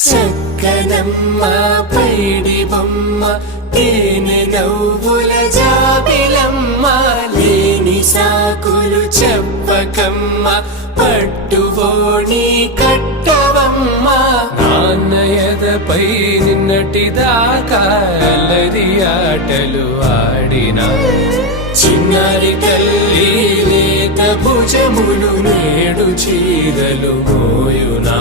చక్కనమ్మ పైడి బొమ్మ తేనె నవ్వుల జాబిలమ్మ లేని సాకులు చెప్పకమ్మ పట్టువోణి కట్టవమ్మ నాన్నయదపై నిన్నటిదాకా అల్లరి ఆటలు ఆడినా చిన్నారి తల్లి లేత భుజములు నేడు చీరలు మోయునా